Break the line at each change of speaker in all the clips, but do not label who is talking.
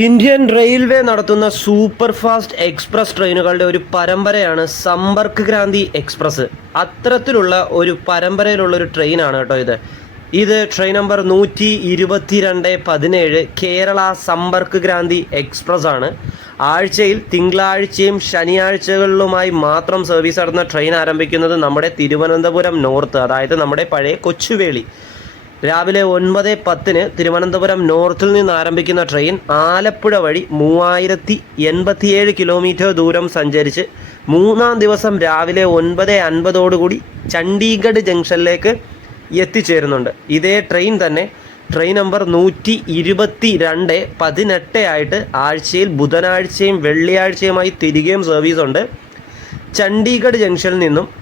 Indian railway നടത്തുന്ന super fast express ട്രെയിനുകളുടെ ഒരു പരമ്പരയാണ് സമ്പർക്ക് ക്രാന്തി എക്സ്പ്രസ്. അത്തരത്തിലുള്ള ഒരു പരമ്പരയിലുള്ള ഒരു ട്രെയിനാണ് കേട്ടോ ഇത്. ഇത് ട്രെയിൻ നമ്പർ നൂറ്റി ഇരുപത്തിരണ്ട് പതിനേഴ് കേരള സമ്പർക്ക് ക്രാന്തി എക്സ്പ്രസ് ആണ് ആഴ്ചയിൽ തിങ്കളാഴ്ചയും ശനിയാഴ്ചകളിലുമായി മാത്രം സർവീസ് നടത്തുന്ന ട്രെയിൻ ആരംഭിക്കുന്നത് നമ്മുടെ തിരുവനന്തപുരം നോർത്ത് അതായത് നമ്മുടെ പഴയ കൊച്ചുവേളി. രാവിലെ ഒൻപത് പത്തിന് തിരുവനന്തപുരം നോർത്തിൽ നിന്ന് ആരംഭിക്കുന്ന ട്രെയിൻ ആലപ്പുഴ വഴി മൂവായിരത്തി എൺപത്തിയേഴ് കിലോമീറ്റർ ദൂരം സഞ്ചരിച്ച് മൂന്നാം ദിവസം രാവിലെ ഒൻപത് അൻപതോടുകൂടി ചണ്ഡീഗഡ് ജംഗ്ഷനിലേക്ക് എത്തിച്ചേരുന്നുണ്ട്. ഇതേ ട്രെയിൻ തന്നെ ട്രെയിൻ നമ്പർ നൂറ്റി ഇരുപത്തി രണ്ട് പതിനെട്ട് ആയിട്ട് ആഴ്ചയിൽ ബുധനാഴ്ചയും വെള്ളിയാഴ്ചയുമായി തിരികെയും സർവീസ് ഉണ്ട്. ചണ്ഡീഗഡ് ജംഗ്ഷനിൽ നിന്നും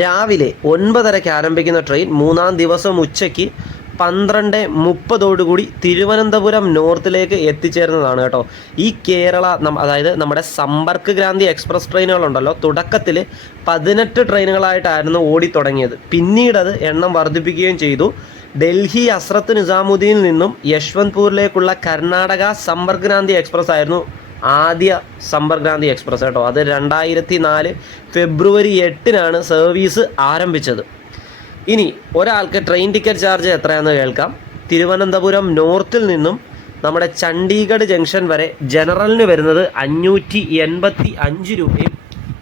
രാവിലെ ഒൻപതരയ്ക്ക് ആരംഭിക്കുന്ന ട്രെയിൻ മൂന്നാം ദിവസം ഉച്ചയ്ക്ക് പന്ത്രണ്ട് മുപ്പതോടുകൂടി തിരുവനന്തപുരം നോർത്തിലേക്ക് എത്തിച്ചേരുന്നതാണ് കേട്ടോ. ഈ കേരള അതായത് നമ്മുടെ സമ്പർക്ക് ക്രാന്തി എക്സ്പ്രസ് ട്രെയിനുകളുണ്ടല്ലോ തുടക്കത്തിൽ പതിനെട്ട് ട്രെയിനുകളായിട്ടായിരുന്നു ഓടിത്തുടങ്ങിയത് പിന്നീട് അത് എണ്ണം വർദ്ധിപ്പിക്കുകയും ചെയ്തു. ഡൽഹി അസ്രത്ത് നിസാമുദ്ദീനിൽ നിന്നും യശ്വന്ത്പൂരിലേക്കുള്ള കർണാടക സമ്പർക്ക് ക്രാന്തി എക്സ്പ്രസ് ആയിരുന്നു ആദ്യ സമ്പർക്രാന്തി എക്സ്പ്രസ് കേട്ടോ. അത് രണ്ടായിരത്തി നാല് ഫെബ്രുവരി എട്ടിനാണ് സർവീസ് ആരംഭിച്ചത്. ഇനി ഒരാൾക്ക് ട്രെയിൻ ടിക്കറ്റ് ചാർജ് എത്രയാണെന്ന് കേൾക്കാം. തിരുവനന്തപുരം നോർത്തിൽ നിന്നും നമ്മുടെ ചണ്ഡീഗഡ് ജംഗ്ഷൻ വരെ ജനറലിന് വരുന്നത് അഞ്ഞൂറ്റി എൺപത്തി അഞ്ച് രൂപയും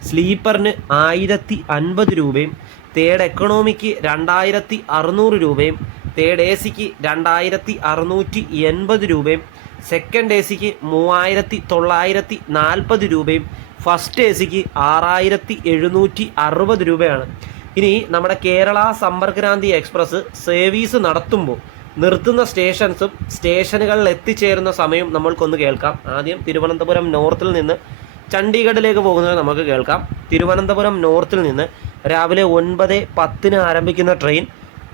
സ്ലീപ്പറിന് ആയിരത്തി അൻപത് രൂപയും തേർഡ് എക്കണോമിക്ക് രണ്ടായിരത്തി അറുന്നൂറ് രൂപയും തേർഡ് എ സിക്ക് രണ്ടായിരത്തി അറുന്നൂറ്റി എൺപത് രൂപയും സെക്കൻഡ് എ സിക്ക് മൂവായിരത്തി തൊള്ളായിരത്തി നാൽപ്പത് രൂപയും ഫസ്റ്റ് എ സിക്ക് ആറായിരത്തി എഴുന്നൂറ്റി അറുപത് രൂപയാണ്. ഇനി നമ്മുടെ കേരള സമ്പർക്രാന്തി ക്രാന്തി എക്സ്പ്രസ് സർവീസ് നടത്തുമ്പോൾ നിർത്തുന്ന സ്റ്റേഷൻസും സ്റ്റേഷനുകളിൽ എത്തിച്ചേരുന്ന സമയം നമ്മൾക്കൊന്ന് കേൾക്കാം. ആദ്യം തിരുവനന്തപുരം നോർത്തിൽ നിന്ന് ചണ്ഡീഗഡിലേക്ക് പോകുന്നത് നമുക്ക് കേൾക്കാം. തിരുവനന്തപുരം നോർത്തിൽ നിന്ന് രാവിലെ ഒൻപത് പത്തിന് ആരംഭിക്കുന്ന ട്രെയിൻ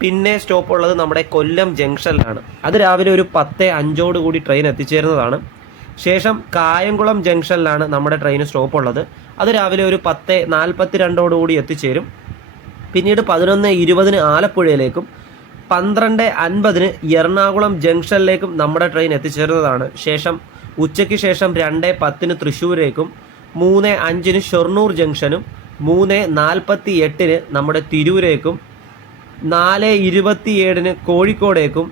പിന്നെ സ്റ്റോപ്പ് ഉള്ളത് നമ്മുടെ കൊല്ലം ജംഗ്ഷനിലാണ്. അത് രാവിലെ ഒരു പത്ത് അഞ്ചോട് കൂടി ട്രെയിൻ എത്തിച്ചേരുന്നതാണ്. ശേഷം കായംകുളം ജംഗ്ഷനിലാണ് നമ്മുടെ ട്രെയിൻ സ്റ്റോപ്പ് ഉള്ളത്. അത് രാവിലെ ഒരു പത്ത് നാൽപ്പത്തി രണ്ടോട് കൂടി എത്തിച്ചേരും. പിന്നീട് പതിനൊന്ന് ഇരുപതിന് ആലപ്പുഴയിലേക്കും പന്ത്രണ്ട് അൻപതിന് എറണാകുളം ജംഗ്ഷനിലേക്കും നമ്മുടെ ട്രെയിൻ എത്തിച്ചേരുന്നതാണ്. ശേഷം ഉച്ചയ്ക്ക് ശേഷം രണ്ട് പത്തിന് തൃശ്ശൂരേക്കും മൂന്ന് അഞ്ചിന് ഷൊർണൂർ ജംഗ്ഷനും മൂന്ന് നാൽപ്പത്തി എട്ടിന് നമ്മുടെ തിരൂരേക്കും നാല് ഇരുപത്തിയേഴിന് കോഴിക്കോടേക്കും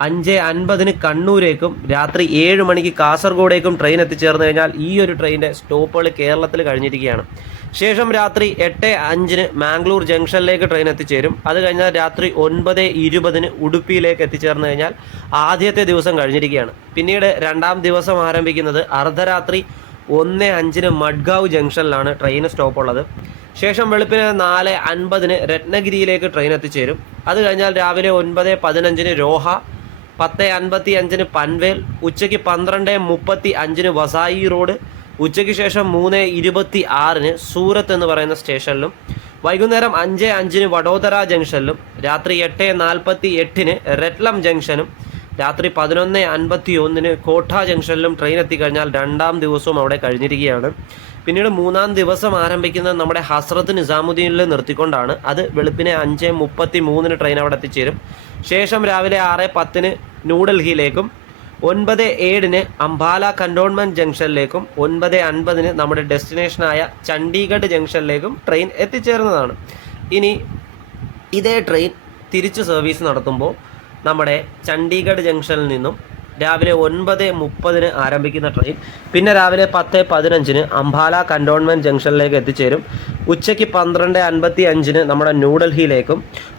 അഞ്ച് അൻപതിന് കണ്ണൂരേക്കും രാത്രി ഏഴ് മണിക്ക് കാസർഗോഡേക്കും ട്രെയിൻ എത്തിച്ചേർന്ന് കഴിഞ്ഞാൽ ഈ ഒരു ട്രെയിനിന്റെ സ്റ്റോപ്പുകൾ കേരളത്തിൽ കഴിഞ്ഞിരിക്കുകയാണ്. ശേഷം രാത്രി എട്ട് അഞ്ചിന് മാംഗ്ലൂർ ജംഗ്ഷനിലേക്ക് ട്രെയിൻ എത്തിച്ചേരും. അത് കഴിഞ്ഞാൽ രാത്രി ഒൻപത് ഇരുപതിന് ഉടുപ്പിയിലേക്ക് എത്തിച്ചേർന്ന് കഴിഞ്ഞാൽ ആദ്യത്തെ ദിവസം കഴിഞ്ഞിരിക്കുകയാണ്. പിന്നീട് രണ്ടാം ദിവസം ആരംഭിക്കുന്നത് അർദ്ധരാത്രി ഒന്ന് അഞ്ചിന് മഡ്ഗാവ് ജംഗ്ഷനിലാണ് ട്രെയിൻ സ്റ്റോപ്പ് ഉള്ളത്. ശേഷം വെളുപ്പിന് നാല് അൻപതിന് രത്നഗിരിയിലേക്ക് ട്രെയിൻ എത്തിച്ചേരും. അത് കഴിഞ്ഞാൽ രാവിലെ ഒൻപത് പതിനഞ്ചിന് രോഹ പത്ത് അൻപത്തി അഞ്ചിന് പൻവേൽ ഉച്ചയ്ക്ക് പന്ത്രണ്ട് മുപ്പത്തി അഞ്ചിന് വസായി റോഡ് ഉച്ചയ്ക്ക് ശേഷം മൂന്ന് ഇരുപത്തി ആറിന് സൂറത്ത് എന്ന് പറയുന്ന സ്റ്റേഷനിലും വൈകുന്നേരം അഞ്ച് അഞ്ചിന് വഡോദര ജംഗ്ഷനിലും രാത്രി എട്ട് നാൽപ്പത്തി എട്ടിന് രത്ലം ജംഗ്ഷനും രാത്രി പതിനൊന്ന് അൻപത്തി ഒന്നിന് കോട്ട ജംഗ്ഷനിലും ട്രെയിൻ എത്തിക്കഴിഞ്ഞാൽ രണ്ടാം ദിവസവും അവിടെ കഴിഞ്ഞിരിക്കുകയാണ്. പിന്നീട് മൂന്നാം ദിവസം ആരംഭിക്കുന്നത് നമ്മുടെ ഹസ്രത്ത് നിസാമുദ്ദീനിൽ നിർത്തിക്കൊണ്ടാണ്. അത് വെളുപ്പിനെ അഞ്ച് മുപ്പത്തി മൂന്നിന് ട്രെയിൻ അവിടെ എത്തിച്ചേരും. ശേഷം രാവിലെ ആറ് പത്തിന് ന്യൂഡൽഹിയിലേക്കും ഒൻപത് ഏഴിന് അംബാല കണ്ടോൺമെന്റ് ജംഗ്ഷനിലേക്കും ഒൻപത് അൻപതിന് നമ്മുടെ ഡെസ്റ്റിനേഷനായ ചണ്ഡീഗഡ് ജംഗ്ഷനിലേക്കും ട്രെയിൻ എത്തിച്ചേരുന്നതാണ്. ഇനി ഇതേ ട്രെയിൻ തിരിച്ച് സർവീസ് നടത്തുമ്പോൾ നമ്മുടെ ചണ്ഡീഗഡ് ജംഗ്ഷനിൽ നിന്നും രാവിലെ ഒൻപത് മുപ്പതിന് ആരംഭിക്കുന്ന ട്രെയിൻ പിന്നെ രാവിലെ പത്ത് പതിനഞ്ചിന് അംബാല കണ്ടോൺമെന്റ് ജംഗ്ഷനിലേക്ക് എത്തിച്ചേരും. ഉച്ചയ്ക്ക് പന്ത്രണ്ട് അൻപത്തി അഞ്ചിന് നമ്മുടെ ന്യൂഡൽഹിയിലേക്കും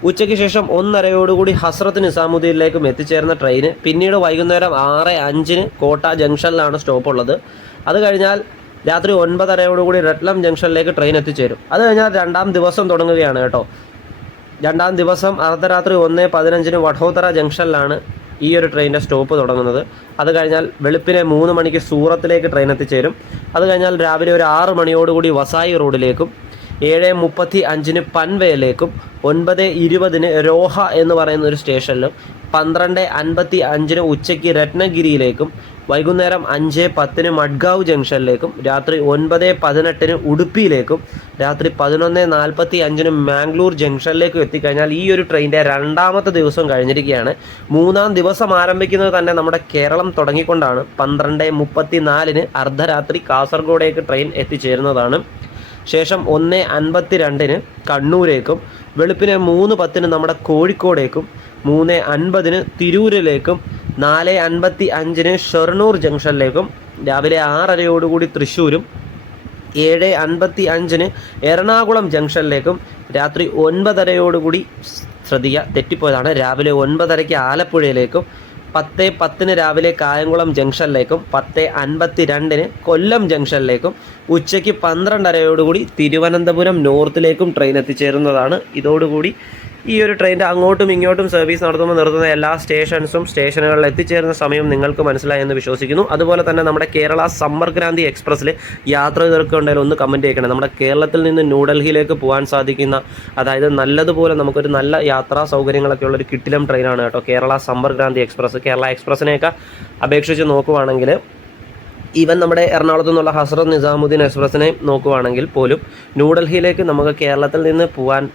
ഉച്ചയ്ക്ക് ശേഷം ഒന്നരയോടുകൂടി ഹസ്രത്ത് നിസാമുദ്ദീനിലേക്കും എത്തിച്ചേരുന്ന ട്രെയിന് പിന്നീട് വൈകുന്നേരം ആറ് അഞ്ചിന് കോട്ട ജംഗ്ഷനിലാണ് സ്റ്റോപ്പ് ഉള്ളത്. അത് കഴിഞ്ഞാൽ രാത്രി ഒൻപതരയോടുകൂടി റെഡ്ലം ജംഗ്ഷനിലേക്ക് ട്രെയിൻ എത്തിച്ചേരും. അത് കഴിഞ്ഞാൽ രണ്ടാം ദിവസം തുടങ്ങുകയാണ് കേട്ടോ. രണ്ടാം ദിവസം അർദ്ധരാത്രി ഒന്ന് പതിനഞ്ചിന് വഡോദര ജംഗ്ഷനിലാണ് ഈ ഒരു ട്രെയിനിന്റെ സ്റ്റോപ്പ് തുടങ്ങുന്നത്. അത് കഴിഞ്ഞാൽ വെളുപ്പിനെ മൂന്ന് മണിക്ക് സൂറത്തിലേക്ക് ട്രെയിൻ എത്തിച്ചേരും. അത് കഴിഞ്ഞാൽ രാവിലെ ഒരു ആറ് മണിയോടുകൂടി വസായി റോഡിലേക്കും ഏഴ് മുപ്പത്തി അഞ്ചിന് പൻവേയിലേക്കും ഒൻപത് ഇരുപതിന് രോഹ എന്ന് പറയുന്ന ഒരു സ്റ്റേഷനിലും പന്ത്രണ്ട് അൻപത്തി അഞ്ചിന് ഉച്ചയ്ക്ക് രത്നഗിരിയിലേക്കും വൈകുന്നേരം അഞ്ച് പത്തിന് മഡ്ഗാവ് ജംഗ്ഷനിലേക്കും രാത്രി ഒൻപത് പതിനെട്ടിന് ഉടുപ്പിയിലേക്കും രാത്രി പതിനൊന്ന് നാൽപ്പത്തി അഞ്ചിന് മാംഗ്ലൂർ ജംഗ്ഷനിലേക്കും എത്തിക്കഴിഞ്ഞാൽ ഈ ഒരു ട്രെയിനിന്റെ രണ്ടാമത്തെ ദിവസം കഴിഞ്ഞിരിക്കുകയാണ്. മൂന്നാം ദിവസം ആരംഭിക്കുന്നത് തന്നെ നമ്മുടെ കേരളം തുടങ്ങിക്കൊണ്ടാണ്. പന്ത്രണ്ട് മുപ്പത്തി നാലിന് അർദ്ധരാത്രി കാസർഗോഡേക്ക് ട്രെയിൻ എത്തിച്ചേരുന്നതാണ്. ശേഷം ഒന്ന് അൻപത്തി രണ്ടിന് കണ്ണൂരേക്കും വെളുപ്പിന് മൂന്ന് പത്തിന് നമ്മുടെ കോഴിക്കോടേക്കും മൂന്ന് അൻപതിന് തിരൂരിലേക്കും നാല് അൻപത്തി അഞ്ചിന് ഷൊർണൂർ ജംഗ്ഷനിലേക്കും രാവിലെ ആറരയോടുകൂടി തൃശ്ശൂരും ഏഴ് അൻപത്തി അഞ്ചിന് എറണാകുളം ജംഗ്ഷനിലേക്കും രാത്രി ഒൻപതരയോടുകൂടി ശ്രദ്ധിക്കുക തെറ്റിപ്പോയതാണ്. രാവിലെ ഒൻപതരയ്ക്ക് ആലപ്പുഴയിലേക്കും പത്ത് പത്തിന് രാവിലെ കായംകുളം ജംഗ്ഷനിലേക്കും പത്ത് അൻപത്തി രണ്ടിന് കൊല്ലം ജംഗ്ഷനിലേക്കും ഉച്ചയ്ക്ക് പന്ത്രണ്ടരയോടുകൂടി തിരുവനന്തപുരം നോർത്തിലേക്കും ട്രെയിൻ എത്തിച്ചേരുന്നതാണ്. ഇതോടുകൂടി ഈ ഒരു ട്രെയിനിന്റെ അങ്ങോട്ടും ഇങ്ങോട്ടും സർവീസ് നടത്തുമ്പോൾ നിർത്തുന്ന എല്ലാ സ്റ്റേഷൻസും സ്റ്റേഷനുകളിൽ എത്തിച്ചേരുന്ന സമയം നിങ്ങൾക്ക് മനസ്സിലായി എന്ന് വിശ്വസിക്കുന്നു. അതുപോലെ തന്നെ നമ്മുടെ കേരള സമ്മർക്രാന്തി എക്സ്പ്രസ്സിൽ യാത്ര ചെയ്തിട്ടുണ്ടെങ്കിൽ ഒന്ന് കമന്റ് ചെയ്യണം. നമ്മുടെ കേരളത്തിൽ നിന്ന് ന്യൂഡൽഹിയിലേക്ക് പോകാൻ സാധിക്കുന്ന അതായത് നല്ലതുപോലെ നമുക്കൊരു നല്ല യാത്രാ സൗകര്യങ്ങളൊക്കെ ഉള്ള ഒരു കിട്ടിലം ട്രെയിനാണ് കേട്ടോ കേരള സമ്മർക്രാന്തി എക്സ്പ്രസ് കേരള എക്സ്പ്രസ്സിനെയൊക്കെ അപേക്ഷിച്ച് നോക്കുവാണെങ്കിൽ ഈവൻ നമ്മുടെ എറണാകുളത്തു നിന്നുള്ള ഹസ്രത് നിസാമുദ്ദീൻ എക്സ്പ്രസ്സിനെ നോക്കുവാണെങ്കിൽ പോലും ന്യൂഡൽഹിയിലേക്ക് നമുക്ക് കേരളത്തിൽ നിന്ന് പോകാൻ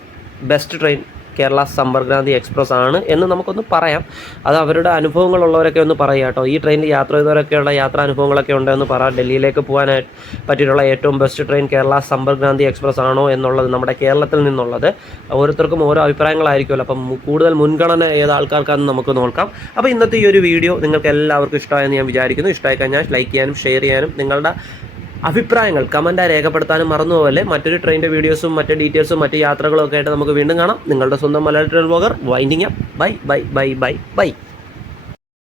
best train Kerala Sampark Kranti express ആണ് എന്ന് നമുക്കൊന്ന് പറയാം. അത് അവരുടെ അനുഭവങ്ങളുള്ളവരൊക്കെ ഒന്ന് പറയുക കേട്ടോ. ഈ ട്രെയിനിൽ യാത്ര ചെയ്തവരൊക്കെയുള്ള യാത്രാ അനുഭവങ്ങളൊക്കെ ഉണ്ടെന്ന് പറ. ഡൽഹിയിലേക്ക് പോകാനായിട്ട് പറ്റിയിട്ടുള്ള ഏറ്റവും best train Kerala Sampark Kranti express ആണോ എന്നുള്ളത് നമ്മുടെ കേരളത്തിൽ നിന്നുള്ളത്. ഓരോരുത്തർക്കും ഓരോ അഭിപ്രായങ്ങളായിരിക്കുമല്ലോ. അപ്പം കൂടുതൽ മുൻഗണന ഏത് ആൾക്കാർക്കാണെന്ന് നമുക്ക് നോക്കാം. അപ്പോൾ ഇന്നത്തെ ഈ ഒരു വീഡിയോ നിങ്ങൾക്ക് എല്ലാവർക്കും ഇഷ്ടമായെന്ന് ഞാൻ വിചാരിക്കുന്നു. ഇഷ്ടമായി കഴിഞ്ഞാൽ ലൈക്ക് ചെയ്യാനും ഷെയർ ചെയ്യാനും നിങ്ങളുടെ അഭിപ്രായങ്ങൾ കമന്റായി രേഖപ്പെടുത്താനും മറന്നുപോലെ മറ്റൊരു ട്രെയിനിന്റെ വീഡിയോസും മറ്റു ഡീറ്റെയിൽസും മറ്റു യാത്രകളും ഒക്കെ ആയിട്ട് നമുക്ക് വീണ്ടും കാണാം. നിങ്ങളുടെ സ്വന്തം Malayali train blogger winding up bye bye bye bye bye